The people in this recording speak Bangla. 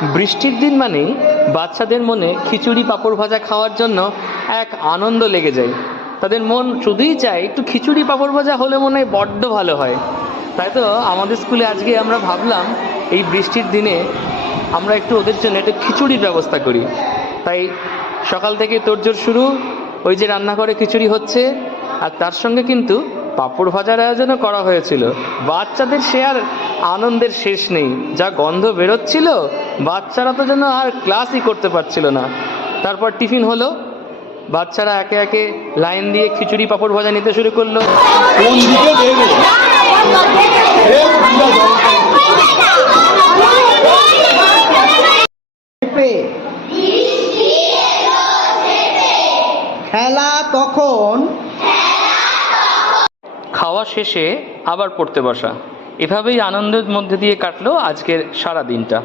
বৃষ্টির দিন মানেই বাচ্চাদের মনে খিচুড়ি পাঁপড় ভাজা খাওয়ার জন্য এক আনন্দ লেগে যায়। তাদের মন শুধুই চায় একটু খিচুড়ি পাঁপড় ভাজা হলে মনে হয় বড্ড ভালো হয়। তাই তো আমাদের স্কুলে আজকে আমরা ভাবলাম এই বৃষ্টির দিনে আমরা একটু ওদের জন্য একটু খিচুড়ির ব্যবস্থা করি। তাই সকাল থেকে তোড়জোড় শুরু, ওই যে রান্নাঘরে খিচুড়ি হচ্ছে, আর তার সঙ্গে কিন্তু পাঁপড় ভাজার আয়োজনও করা হয়েছিল। বাচ্চাদের সে আর আনন্দের শেষ নেই, যা গন্ধ বেরোচ্ছিল, বাচ্চারা তো যেন আর ক্লাসই করতে পারছিল না। তারপর টিফিন হলো, বাচ্চারা একে একে লাইন দিয়ে খিচুড়ি পাঁপড় ভাজা নিতে শুরু করলো। কোন দিকে দেবে? খেলা তখন খাওয়া শেষে আবার পড়তে বসা। এভাবেই আনন্দের মধ্যে দিয়ে কাটলো আজকের সারা দিনটা।